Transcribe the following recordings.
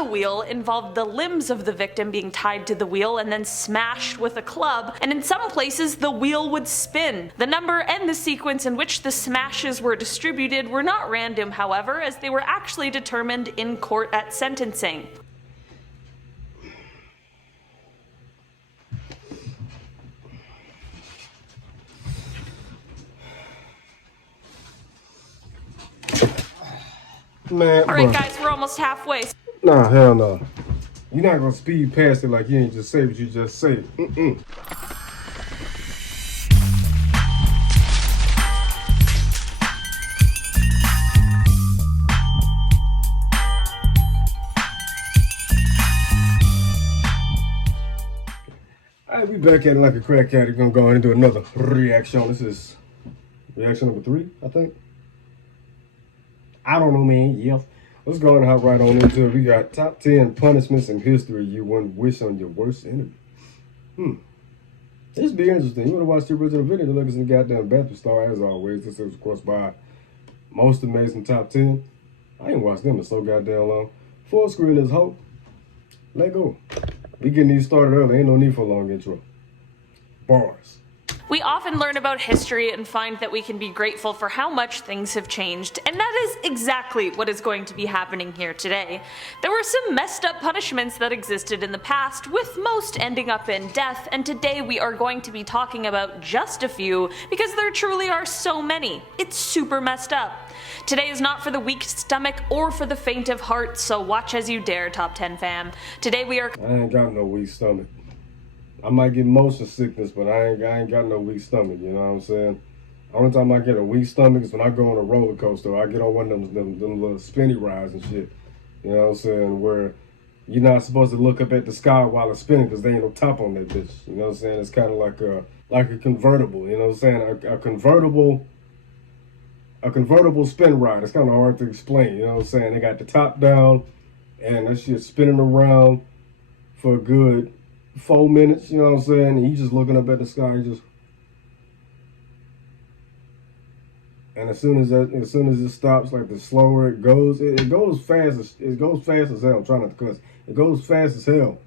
the wheel involved the limbs of the victim being tied to the wheel and then smashed with a club, and in some places the wheel would spin. The number and the sequence in which the smashes were distributed were not random, however, as they were actually determined in court at sentencing. Man, alright guys, we're almost halfway. Nah, hell no. You're not gonna speed past it like you ain't just say what you just said. Alright, we back at it like a crack addict. Gonna go ahead and do another reaction. This is reaction number 3, I think. I don't know, man. Yep. Let's go and hop right on into it. We got top 10 punishments in history you wouldn't wish on your worst enemy. This be interesting. You want to watch the original video? Look at some goddamn Baptist Star, as always. This is, of course, by Most Amazing Top 10. I ain't watched them in so goddamn long. Full screen is hope. Let go. We getting these started early. Ain't no need for a long intro. Bars. We often learn about history and find that we can be grateful for how much things have changed, and that is exactly what is going to be happening here today. There were some messed up punishments that existed in the past, with most ending up in death, and today we are going to be talking about just a few, because there truly are so many. It's super messed up. Today is not for the weak stomach or for the faint of heart, so watch as you dare, Top 10 fam. Today we are— I ain't got no weak stomach. I might get motion sickness, but I ain't got no weak stomach, you know what I'm saying? Only time I get a weak stomach is when I go on a roller coaster. I get on one of them little spinny rides and shit. You know what I'm saying? Where you're not supposed to look up at the sky while it's spinning because there ain't no top on that bitch. You know what I'm saying? It's kind of like a convertible, you know what I'm saying? A convertible spin ride. It's kind of hard to explain, you know what I'm saying? They got the top down and that shit spinning around for a good 4 minutes, you know what I'm saying? And you just looking up at the sky, and as soon as it stops, like the slower it goes fast as hell. I'm trying not to cuss. It goes fast as hell.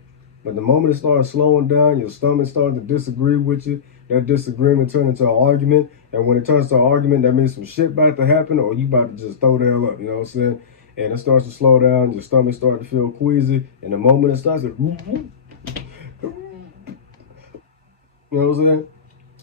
But the moment it starts slowing down, your stomach starts to disagree with you. That disagreement turns into an argument, and when it turns to an argument, that means some shit about to happen, or you about to just throw the hell up, you know what I'm saying? And it starts to slow down, your stomach starts to feel queasy, and the moment it starts to you know what I'm saying?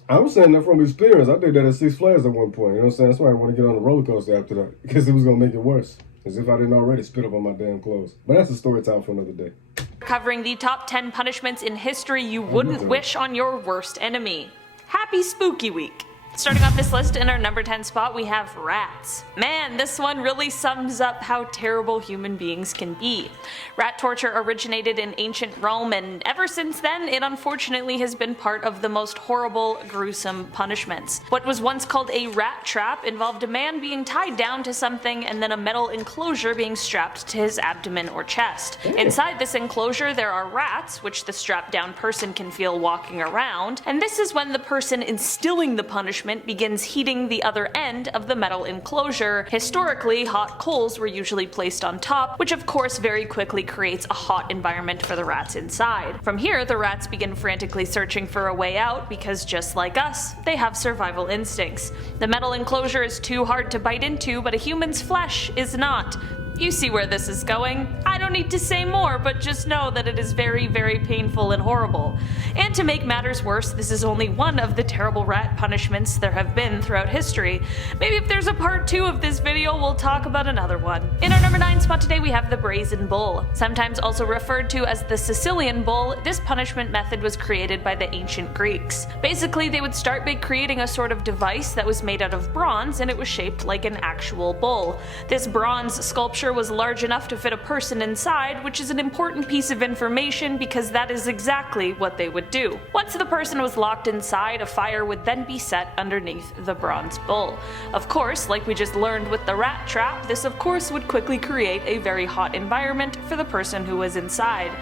I'm saying that from experience. I did that at Six Flags at one point. You know what I'm saying? That's why I want to get on the roller coaster after that. Because it was going to make it worse. As if I didn't already spit up on my damn clothes. But that's a story time for another day. covering the top 10 punishments in history you wouldn't wish on your worst enemy. Happy Spooky Week! Starting off this list in our number 10 spot, we have rats. Man, this one really sums up how terrible human beings can be. Rat torture originated in ancient Rome, and ever since then, it unfortunately has been part of the most horrible, gruesome punishments. What was once called a rat trap involved a man being tied down to something and then a metal enclosure being strapped to his abdomen or chest. Inside this enclosure, there are rats, which the strapped down person can feel walking around, and this is when the person instilling the punishment begins heating the other end of the metal enclosure. Historically, hot coals were usually placed on top, which of course very quickly creates a hot environment for the rats inside. From here, the rats begin frantically searching for a way out because just like us, they have survival instincts. The metal enclosure is too hard to bite into, but a human's flesh is not. You see where this is going. I don't need to say more, but just know that it is very, very painful and horrible. And to make matters worse, this is only one of the terrible rat punishments there have been throughout history. Maybe if there's a part 2 of this video, we'll talk about another one. In our number 9 spot today, we have the brazen bull. Sometimes also referred to as the Sicilian bull, this punishment method was created by the ancient Greeks. Basically, they would start by creating a sort of device that was made out of bronze, and it was shaped like an actual bull. This bronze sculpture was large enough to fit a person inside, which is an important piece of information because that is exactly what they would do. Once the person was locked inside, a fire would then be set underneath the bronze bull. Of course, like we just learned with the rat trap, this of course would quickly create a very hot environment for the person who was inside.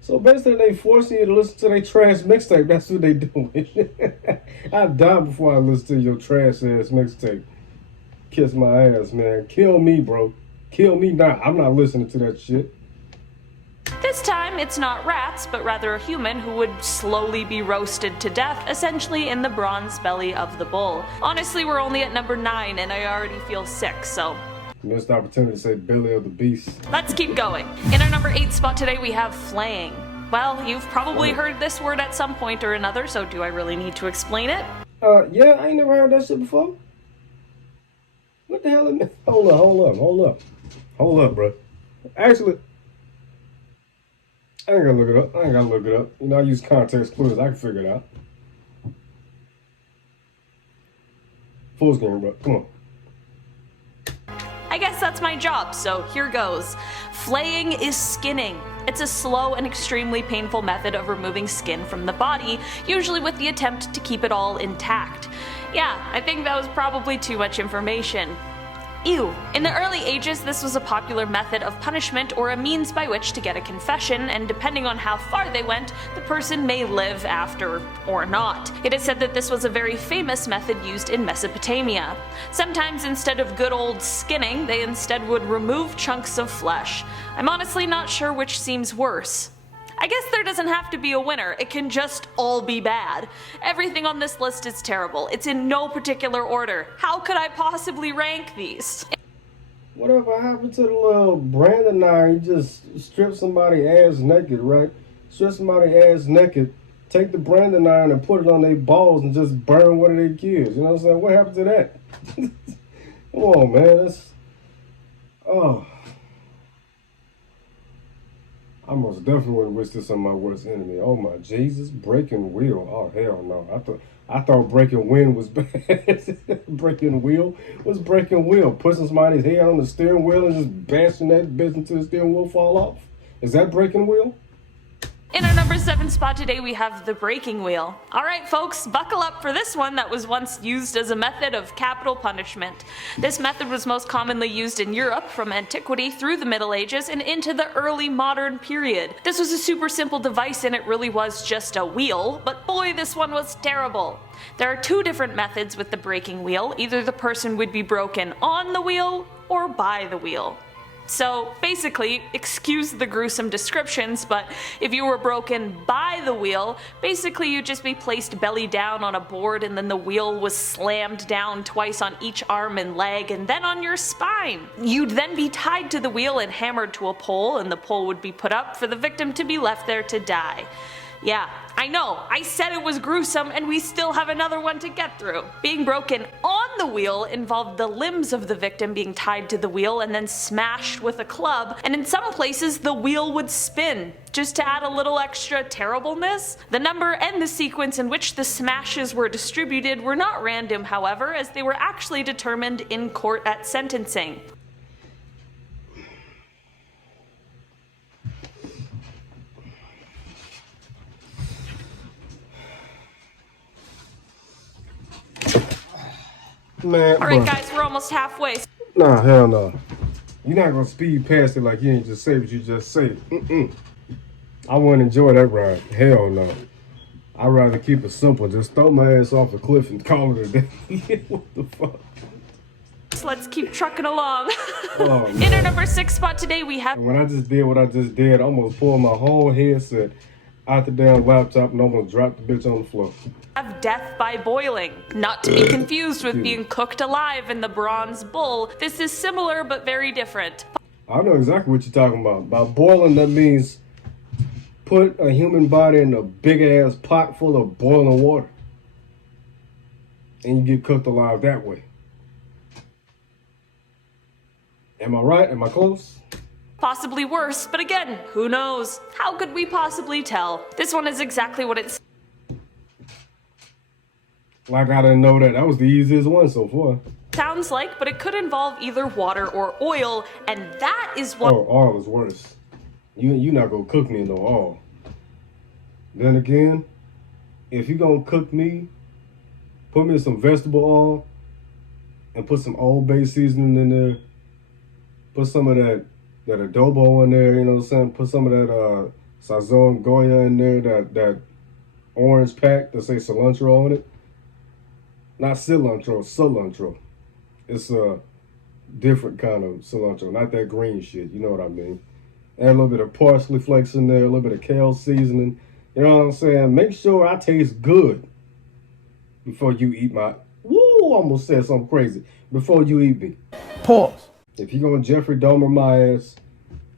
So basically they forcing you to listen to their trash mixtape. That's what they doing. I'd die before I listen to your trash ass mixtape. Kiss my ass, man. Kill me, bro. Kill me now. I'm not listening to that shit. This time, it's not rats, but rather a human who would slowly be roasted to death, essentially in the bronze belly of the bull. Honestly, we're only at number 9, and I already feel sick, so missed opportunity to say belly of the beast. let's keep going. In our number 8 spot today, we have flaying. Well, you've probably heard this word at some point or another, so do I really need to explain it? Yeah, I ain't never heard that shit before. What the hell? Hold up, bro. Actually, I ain't gotta look it up. You know, I use context clues. I can figure it out. Full screen, bro. Come on. I guess that's my job, so here goes. Flaying is skinning. It's a slow and extremely painful method of removing skin from the body, usually with the attempt to keep it all intact. Yeah, I think that was probably too much information. Ew. In the early ages, this was a popular method of punishment or a means by which to get a confession, and depending on how far they went, the person may live after or not. It is said that this was a very famous method used in Mesopotamia. Sometimes instead of good old skinning, they instead would remove chunks of flesh. I'm honestly not sure which seems worse. I guess there doesn't have to be a winner, it can just all be bad. Everything on this list is terrible, it's in no particular order. How could I possibly rank these? Whatever happened to the little branding iron? You just strip somebody ass naked, right? Strip somebody ass naked, take the branding iron and put it on their balls and just burn one of their kids. You know what I'm saying? What happened to that? Come on, man. That's... Oh. I most definitely would wish this on my worst enemy. Oh my Jesus, breaking wheel. Oh hell no. I thought breaking wind was bad. Breaking wheel was breaking wheel. Putting somebody's head on the steering wheel and just bashing that bitch until the steering wheel fall off. Is that breaking wheel? In our number 7 spot today, we have the breaking wheel. Alright folks, buckle up for this one that was once used as a method of capital punishment. This method was most commonly used in Europe from antiquity through the Middle Ages and into the early modern period. This was a super simple device and it really was just a wheel, but boy this one was terrible. There are 2 different methods with the breaking wheel. Either the person would be broken on the wheel or by the wheel. So basically, excuse the gruesome descriptions, but if you were broken by the wheel, basically you'd just be placed belly down on a board and then the wheel was slammed down twice on each arm and leg and then on your spine. You'd then be tied to the wheel and hammered to a pole, and the pole would be put up for the victim to be left there to die. Yeah, I know, I said it was gruesome and we still have another one to get through. Being broken on the wheel involved the limbs of the victim being tied to the wheel and then smashed with a club, and in some places the wheel would spin. Just to add a little extra terribleness, the number and the sequence in which the smashes were distributed were not random, however, as they were actually determined in court at sentencing. Man, Alright guys, we're almost halfway. Nah, hell no. You're not gonna speed past it like you ain't just say what you just said. I wouldn't enjoy that ride. Hell no. I'd rather keep it simple. Just throw my ass off a cliff and call it a day. What the fuck? So let's keep trucking along. Oh, in our number 6 spot today, we have... And when I just did what I just did, I almost pulled my whole headset out the damn laptop and almost dropped the bitch on the floor. Have death by boiling. Not to be confused with being cooked alive in the bronze bull. This is similar but very different. I know exactly what you're talking about. By boiling, that means put a human body in a big ass pot full of boiling water. And you get cooked alive that way. Am I right? Am I close? Possibly worse, but again, who knows? How could we possibly tell? This one is exactly what it's... Like I didn't know that. That was the easiest one so far. Sounds like, but it could involve either water or oil, and that is what... Oh, oil is worse. You not gonna cook me in no oil. Then again, if you gonna cook me, put me in some vegetable oil and put some Old Bay seasoning in there. Put some of that adobo in there, you know what I'm saying? Put some of that sazon goya in there, that orange pack that say cilantro on it. Not cilantro, cilantro. It's a different kind of cilantro, not that green shit, you know what I mean? Add a little bit of parsley flakes in there, a little bit of kale seasoning. You know what I'm saying? Make sure I taste good before you eat my... Woo! Almost said something crazy. Before you eat me. Pause. If you're going to Jeffrey Dahmer my ass,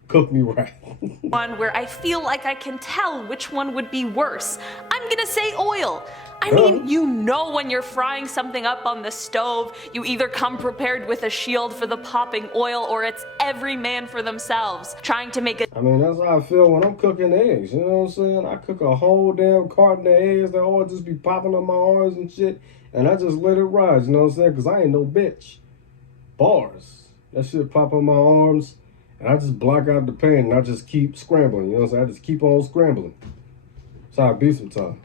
cook me right. One where I feel like I can tell which one would be worse. I'm gonna say oil. I mean, you know when you're frying something up on the stove, you either come prepared with a shield for the popping oil or it's every man for themselves, trying to make it. I mean, that's how I feel when I'm cooking eggs, you know what I'm saying? I cook a whole damn carton of eggs that all just be popping on my arms and shit, and I just let it rise, you know what I'm saying? Because I ain't no bitch. Bars. That shit pop on my arms, and I just block out the pan, and I just keep scrambling, you know what I'm saying? I just keep on scrambling. That's how I be sometimes.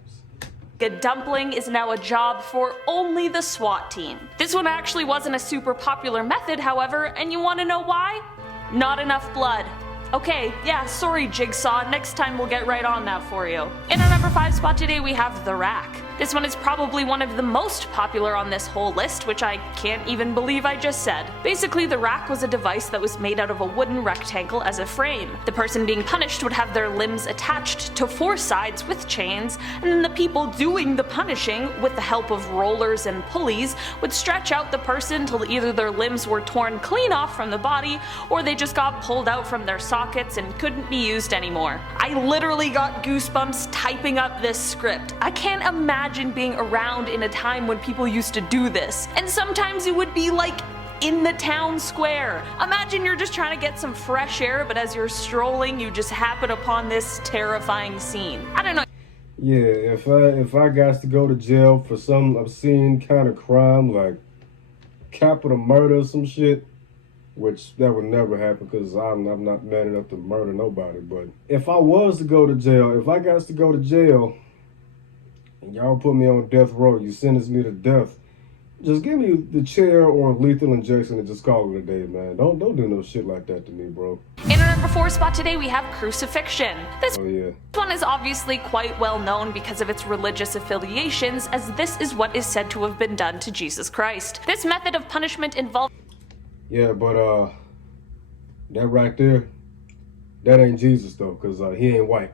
A dumpling is now a job for only the SWAT team. This one actually wasn't a super popular method, however, and you want to know why? Not enough blood. Okay, yeah, sorry Jigsaw, next time we'll get right on that for you. In our number 5 spot today we have the rack. This one is probably one of the most popular on this whole list, which I can't even believe I just said. Basically, the rack was a device that was made out of a wooden rectangle as a frame. The person being punished would have their limbs attached to 4 sides with chains, and then the people doing the punishing, with the help of rollers and pulleys, would stretch out the person till either their limbs were torn clean off from the body, or they just got pulled out from their sockets and couldn't be used anymore. I literally got goosebumps typing up this script. I can't imagine being around in a time when people used to do this. And sometimes it would be like in the town square. Imagine you're just trying to get some fresh air, but as you're strolling, you just happen upon this terrifying scene. I don't know. Yeah, if I got to go to jail for some obscene kind of crime like capital murder or some shit, which that would never happen because I'm not man enough to murder nobody. But if I was to go to jail, if I got to go to jail, and y'all put me on death row, you sentence me to death, just give me the chair or lethal injection and just call it a day, man. Don't do no shit like that to me, bro. In our number 4 spot today we have crucifixion. This yeah. one is obviously quite well known because of its religious affiliations, as this is what is said to have been done to Jesus Christ. This method of punishment involved... Yeah, but that right there, that ain't Jesus though, because he ain't white.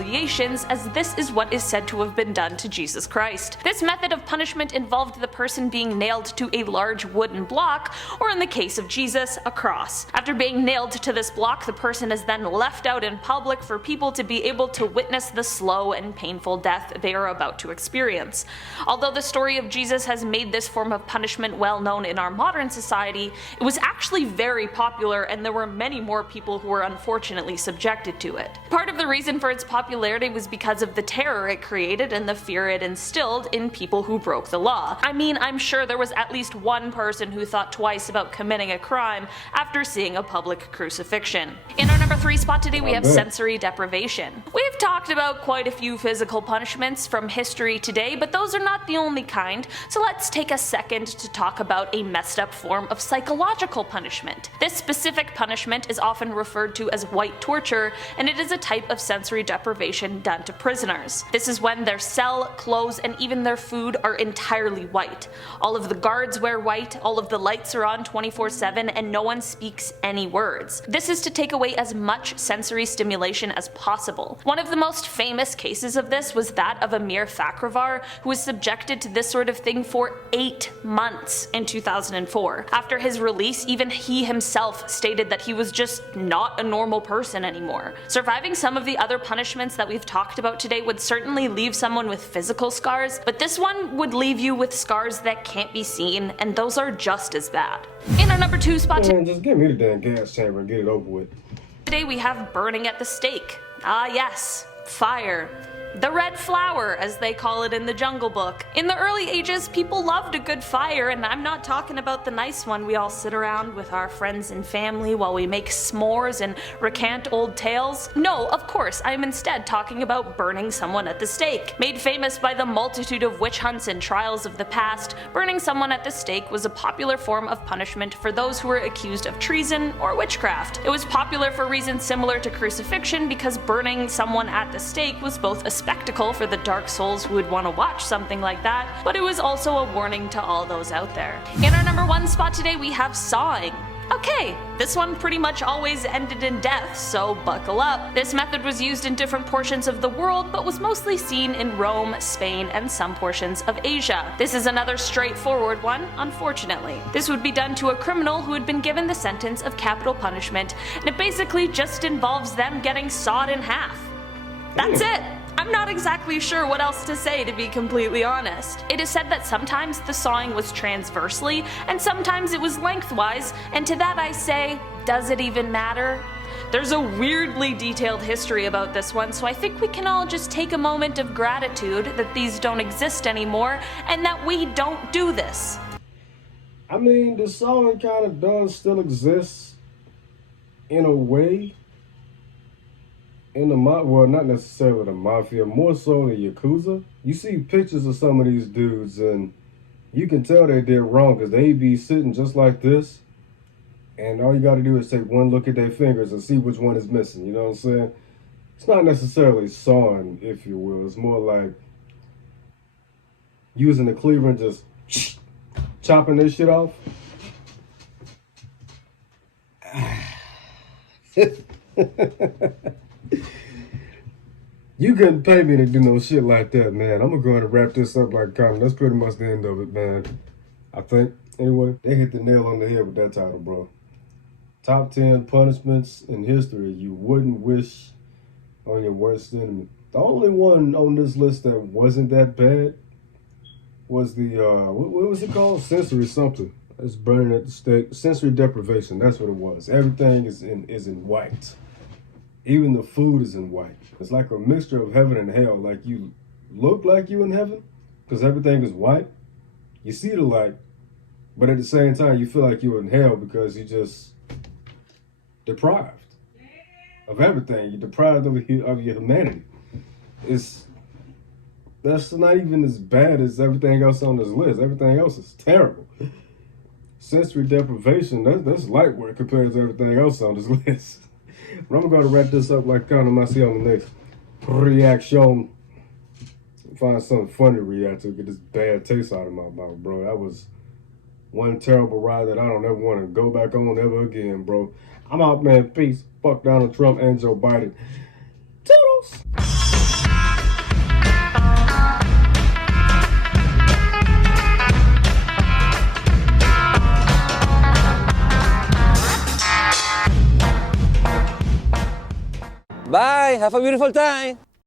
As this is what is said to have been done to Jesus Christ. This method of punishment involved the person being nailed to a large wooden block, or in the case of Jesus, a cross. After being nailed to this block, the person is then left out in public for people to be able to witness the slow and painful death they are about to experience. Although the story of Jesus has made this form of punishment well known in our modern society, it was actually very popular and there were many more people who were unfortunately subjected to it. Part of the reason for its popularity was because of the terror it created and the fear it instilled in people who broke the law. I mean, I'm sure there was at least one person who thought twice about committing a crime after seeing a public crucifixion. In our number 3 spot today we have sensory deprivation. We've talked about quite a few physical punishments from history today, but those are not the only kind, so let's take a second to talk about a messed up form of psychological punishment. This specific punishment is often referred to as white torture, and it is a type of sensory deprivation done to prisoners. This is when their cell, clothes, and even their food are entirely white. All of the guards wear white, all of the lights are on 24/7, and no one speaks any words. This is to take away as much sensory stimulation as possible. One of the most famous cases of this was that of Amir Fakhravar, who was subjected to this sort of thing for 8 months in 2004. After his release, even he himself stated that he was just not a normal person anymore. Surviving some of the other punishments that we've talked about today would certainly leave someone with physical scars, but this one would leave you with scars that can't be seen, and those are just as bad. In our number 2 spot just give me the damn gas chamber and get it over with. Today we have burning at the stake. Ah yes, fire. The red flower, as they call it in the Jungle Book. In the early ages, people loved a good fire, and I'm not talking about the nice one we all sit around with our friends and family while we make s'mores and recant old tales. No, of course, I am instead talking about burning someone at the stake. Made famous by the multitude of witch hunts and trials of the past, burning someone at the stake was a popular form of punishment for those who were accused of treason or witchcraft. It was popular for reasons similar to crucifixion because burning someone at the stake was both a spectacle for the dark souls who would want to watch something like that, but it was also a warning to all those out there. In our number 1 spot today we have sawing. Okay, this one pretty much always ended in death, so buckle up. This method was used in different portions of the world, but was mostly seen in Rome, Spain, and some portions of Asia. This is another straightforward one, unfortunately. This would be done to a criminal who had been given the sentence of capital punishment, and it basically just involves them getting sawed in half. That's it! I'm not exactly sure what else to say, to be completely honest. It is said that sometimes the sawing was transversely, and sometimes it was lengthwise, and to that I say, does it even matter? There's a weirdly detailed history about this one, so I think we can all just take a moment of gratitude that these don't exist anymore, and that we don't do this. I mean, the sawing kind of does still exist in a way. In the well, not necessarily the mafia, more so the Yakuza. You see pictures of some of these dudes and you can tell they did wrong because they be sitting just like this, and all you got to do is take one look at their fingers and see which one is missing. You know what I'm saying? It's not necessarily sawing, if you will. It's more like using the cleaver and just chopping this shit off. You couldn't pay me to do no shit like that, man. I'm gonna go ahead and wrap this up like Common. That's pretty much the end of it, man. I think. Anyway, they hit the nail on the head with that title, bro. Top 10 punishments in history you wouldn't wish on your worst enemy. The only one on this list that wasn't that bad was the, what was it called? Sensory something. It's burning at the stake. Sensory deprivation, that's what it was. Everything is in white. Even the food is in white. It's like a mixture of heaven and hell. Like you look like you in heaven because everything is white. You see the light, but at the same time you feel like you're in hell because you just deprived of everything. You're deprived of your humanity. That's not even as bad as everything else on this list. Everything else is terrible. Sensory deprivation, that's light work compared to everything else on this list. But I'm going to wrap this up like kind of I see on the next reaction. Find something funny to react to, get this bad taste out of my mouth, bro. That was one terrible ride that I don't ever want to go back on ever again, bro. I'm out, man. Peace. Fuck Donald Trump and Joe Biden. Toodles! Bye, have a beautiful time.